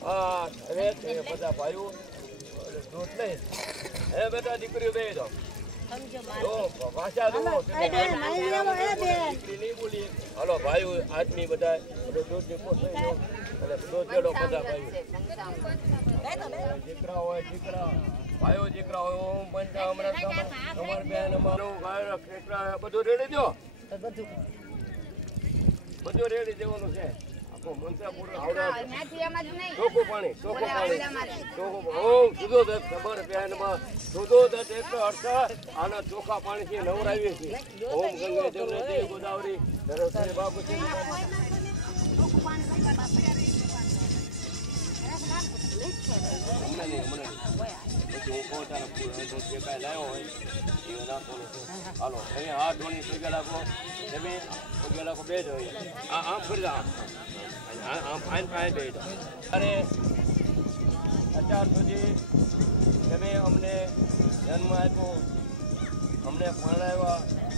હા હવે તે બધા ભાઈઓ દૂધ લઈ હે બેટા દીકરીઓ બે દો ભાષા દો નહીં બોલી હાલો ભાઈઓ આદમી બધા દૂધ દીપો થઈ ગયો અને દૂધ દેડો બધા ભાઈઓ દીકરા હોય દીકરા ભાઈઓ દીકરા હોય ઓમ પંચા હમણાં તમાર બેન અમારું ગાય ખેતરા બધું રેડી દો બધું રેડી દેવાનું છે ચોખ્ખું પાણી ચોખ્ખું ઓમ સુધો દત્ત ખબર બેનમાં સુધો દત્ત એટલો અર્થ આના ચોખ્ખા પાણીથી નવરાવીએ છીએ ઓમ ગંગે જમને ગોદાવરી સરસ્વતી બાપુ છે પછી હું કહું જે કાંઈ લાવ્યો હોય એ નાખવાનું છે હાલો અહીંયા હાથ ધોની પગે લાગો તમે પગે લાગો બે જ હોય આમ ફરી આમ ફાઇન ફાઇન બે અરે અત્યાર સુધી તમે અમને જન્મ આપ્યો અમને પરણાવ્યા